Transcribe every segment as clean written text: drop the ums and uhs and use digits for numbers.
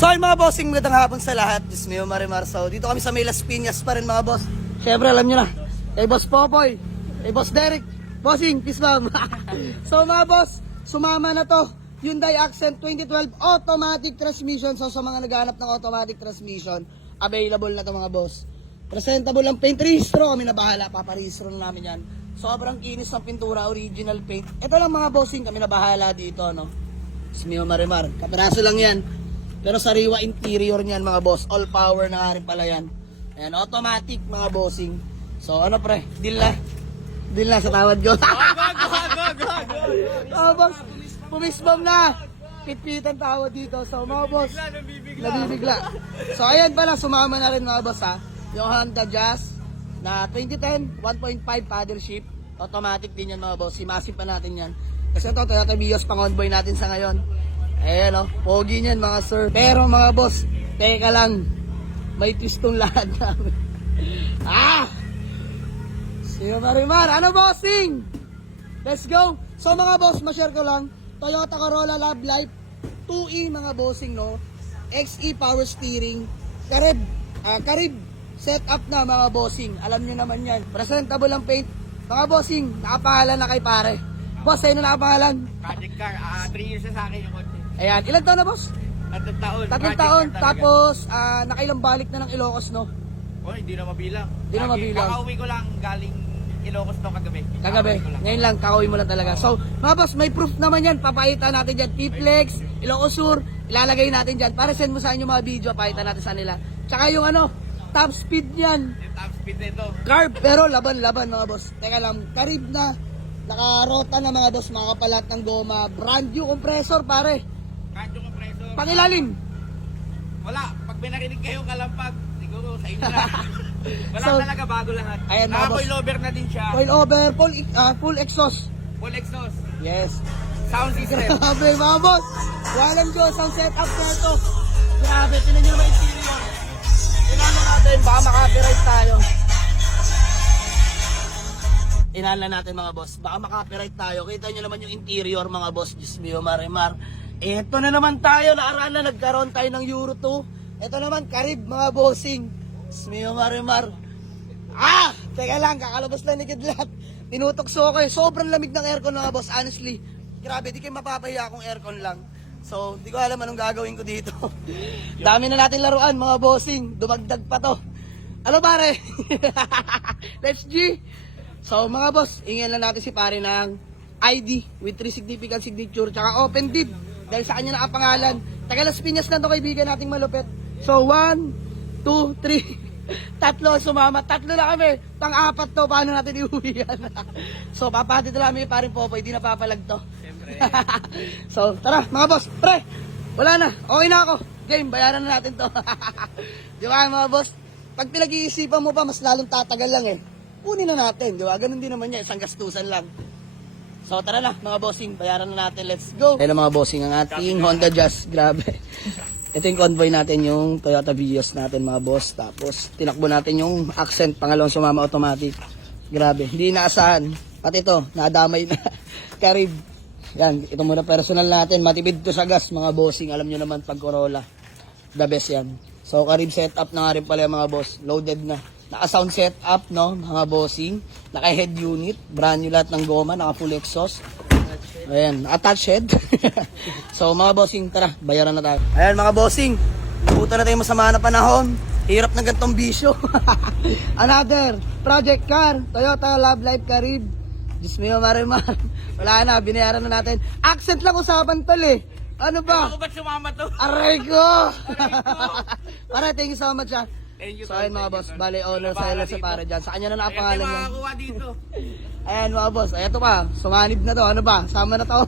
So ay mga bossing, magandang hapon sa lahat. Diyos mio, Marimar. So dito kami sa May Las Piñas pa rin mga boss. Siyempre alam nyo na, kay Boss Popoy, kay Boss Derek, bossing, peace bomb. So mga boss, sumama na to Hyundai Accent 2012 automatic transmission. So sa mga naghahanap ng automatic transmission, available na to mga boss. Presentable ang paint, rehistro kami na bahala, paparehistro na namin yan. Sobrang kinis ng pintura, original paint. Ito lang mga bossing, kami na bahala dito, no. Diyos mio, Marimar, kapiraso lang yan. Pero sariwa interior niyan mga boss. All power na nga rin pala yan. Ayan, automatic mga bossing. So ano pre, deal na. Deal na sa tawad ko. Mga boss, pumisbom na. Pitpitan tawad dito. So mga boss, nabibigla. So ayan pala, sumama na rin mga boss ha. Yung Honda Jazz na 2010, 1.5 paddle shift. Automatic din yan mga boss. Simasip pa natin yan. Kasi ito, Toyota Vios pang convoy natin sa ngayon. Ayan o, pogi niyan mga sir. Pero mga boss, teka lang, may twist tong lahat namin. Sino Marimar? Ano bossing? Let's go! So mga boss, ma-share ko lang, Toyota Corolla Love Life 2E mga bossing, no? XE power steering, Carib setup na mga bossing. Alam nyo naman yan. Presentable ang paint. Mga bossing, nakapangalan na kay pare. Boss, sa'yo na nakapangalan? Project car, 3 years na sa akin yung kotse. Ayan, ilang taon na boss? 3 taon. 3 taon, tapos nakailang balik na ng Ilocos, no? Oh, hindi na mabilang. Hindi na mabilang. Kakauwi ko lang galing Ilocos to kagabi. Kagabi, ngayon lang, kakauwi mo lang talaga. So, mga boss, may proof naman yan. Papakita natin dyan, T-Flex, Ilocos Sur, ilalagay natin dyan. Para send mo sa inyo mga video, pakita natin sa nila. Tsaka yung ano, top speed yan. Yung top speed nito. Carb, pero laban-laban mga boss. Teka lang, Carib na, nakarota na mga boss, makapalat ng goma. Brand new compressor, pare. Kahit yung compressor. Pangilalim. Wala, pag may narinig kayong kalampag, siguro sa inyo na. Wala So, talaga, bago lahat. ayan, mga boss. Naka-coilover na din siya. Coil over, full exhaust. Full exhaust. Yes. Sound system. Grabe mga boss. Walang Diyos ang setup na ito. Grabe, tinan nyo naman interior. Tinala natin, baka makapiright tayo. Tinala natin mga boss, baka makapiright tayo. Kita nyo naman yung interior mga boss. Diyos mio, Marimar. Ito na naman tayo, nakaraan na nagkaroon tayo ng Euro 2. Ito naman, Carib mga bossing. Diyos mio, Marimar. Teka lang, kakalabas lang ni Kidlat. Tinutokso ko eh. Sobrang lamig ng aircon mga boss, honestly. Grabe, di kayo mapapahiya kung aircon lang. So, di ko alam anong gagawin ko dito. Dami na natin laruan mga bossing. Dumagdag pa to. Ano pare? Let's G. So mga boss, ingin lang natin si pare ng ID with 3 significant signature tsaka open deed. Dahil sa kanya nakapangalan. Taga Las Piñas na to kaibigan nating malupit. So 1, 2, 3. Tatlo sumama. Tatlo na kami. Pang-apat to. Paano natin iuwi yan? So papatid na namin yung paring Popoy. Di na papalag to. So tara mga boss. Pre, wala na. Okay na ako. Game, bayaran na natin to. Di ba mga boss? Pag pinag-iisipan mo pa, mas lalong tatagal lang eh. Kunin na natin. Di ba? Ganun din naman yan. Isang gastusan lang. So tara na mga bossing, bayaran na natin, let's go. Ayun mga bossing, ang ating Honda Jazz, grabe. Ito yung convoy natin, yung Toyota Vios natin mga boss. Tapos tinakbo natin yung Accent, pangalawang sumama automatic. Grabe, hindi inaasahan. Pati ito, nadamay na. Carib. Yan, ito muna personal natin. Matipid to sa gas mga bossing, alam nyo naman pag Corolla. The best yan. So Carib setup na nga rin pala yung mga boss, loaded na. Naka-sound setup, no, mga bossing. Naka-head unit. Brand new lahat ng goma. Naka-full exhaust. Ayan, attached head. So, mga bossing, tara, bayaran na tayo. Ayan, mga bossing. Nabuta na tayo masama na panahon. Hirap ng gantong bisyo. Another project car. Toyota Love Life Carib. Diyos mio, Marimar. Wala na, binayaran na natin. Accent lang usapan tol eh. Ano ba? Ako ba't sumama to? Aray ko! Para, thank you so much ah. Thank you, So ayun mga boss, bali owner sa para dyan. Sa kanya na nakapangalan yan. makakuha dito. Ayan mga boss, ayan to pa. Sumanib na to, ano ba? Sama na to.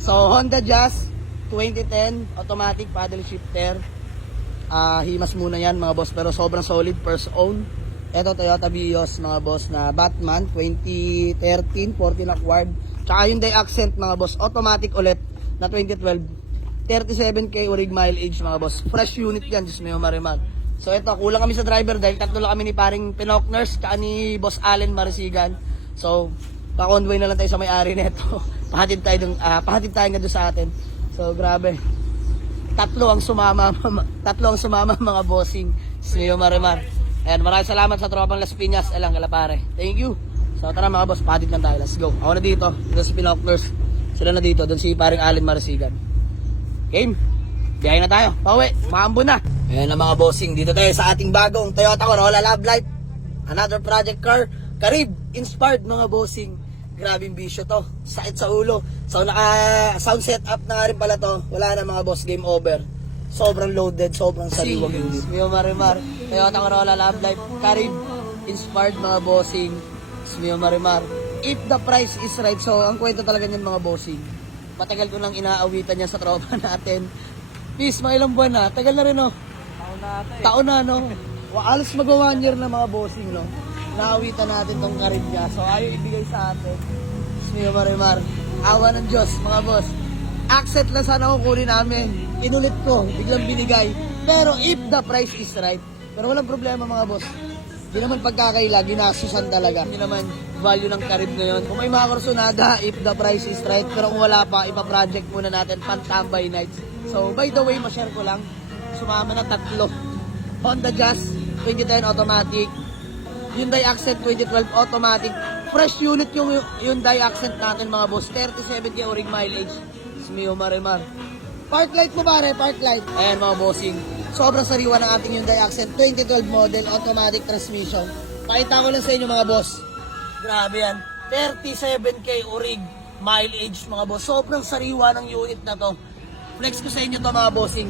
So Honda Jazz 2010 automatic paddle shifter. Himas muna yan mga boss, pero sobrang solid, first own. Ito Toyota Vios mga boss na Batman 2013, 14 acquired. Tsaka yung Hyundai Accent mga boss, automatic ulit na 2012. 37k orig mileage mga boss. Fresh unit yan, Diyos mio, Marimar. So ito, kulang kami sa driver dahil tatlo lang kami ni paring Pinok Nurse tsaka ni Boss Allen Marisigan. So, pa-convoy na lang tayo sa may-ari nito. Pahatid tayo nga doon sa atin. So, grabe. tatlo ang sumama mga bossing. Smeo Marimar. Ayan, maraming salamat sa tropang Las Piñas, Elang Kalapare. Thank you. So tara mga boss, padit lang tayo. Let's go. Ako na dito. Dito si Pinockners. Sila na dito. Doon si paring Allen Marasigan. Game. Biyahe na tayo. Pauwi. Maambo na. Ayan na mga bossing. Dito tayo sa ating bagong Toyota Corolla Love Life. Another project car. Karib. Inspired mga bossing. Grabing bisyo to. Sakit sa ulo. So naka sound setup na nga rin pala to. Wala na mga boss. Game over. Sobrang loaded. Sobrang sariwang unit. Smeo Marimar. Toyota Corolla Love Life. Karib. Inspired mga bossing. Smeo Marimar. If the price is right. So ang kwento talaga niyan mga bossing. Matagal ko nang inaawitan niya sa tropa natin. Peace, mga ilang buwan na. Tagal na rin, no? Taon na, no? Alos mag-1 year na mga bossing, no? Naawitan natin tong Karib niya. So, ayaw ibigay sa atin. Smeo Marimar. Awa ng Diyos, mga boss. Accept lang sana kukunin namin. Inulit ko, biglang binigay. Pero if the price is right, pero walang problema mga boss. Hindi naman pagkakaila, ginasusan talaga. Hindi naman value ng Karib ngayon. Kung may mga kursunada, if the price is right. Pero kung wala pa, ipa-project muna natin, Pantambay Nights. So, by the way, ma-share ko lang. Sumama na 3. Honda Jazz, 2010 automatic. Hyundai Accent 2012 automatic. Fresh unit yung Hyundai Accent natin mga boss. 37k o-ring mileage. Smeo Marimar. Park light mo pare, park light. Ayan mga bossing. Sobrang sariwa ng ating Hyundai Accent 2012 model, automatic transmission. Pakita ko lang sa inyo mga boss. Grabe yan. 37k o-ring mileage mga boss. Sobrang sariwa ng unit na to. Flex ko sa inyo to mga bossing.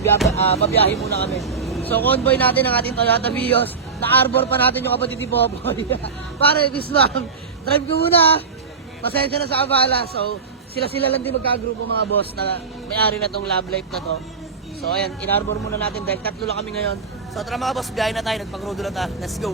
Pabiyahe muna kami. So convoy natin ang ating Toyota Vios. Na-arbor pa natin yung kapatid ni Popoy. Pare, bisbang. Drive ko muna. Pasensya na sa abala. So sila lang din magkagrupo mga boss na may-ari na tong Love Life na to. So ayan, in-arbor muna natin dahil 3 lang kami ngayon. So tara mga boss, biyahe na tayo. Nagpag-rodo na tayo. Let's go.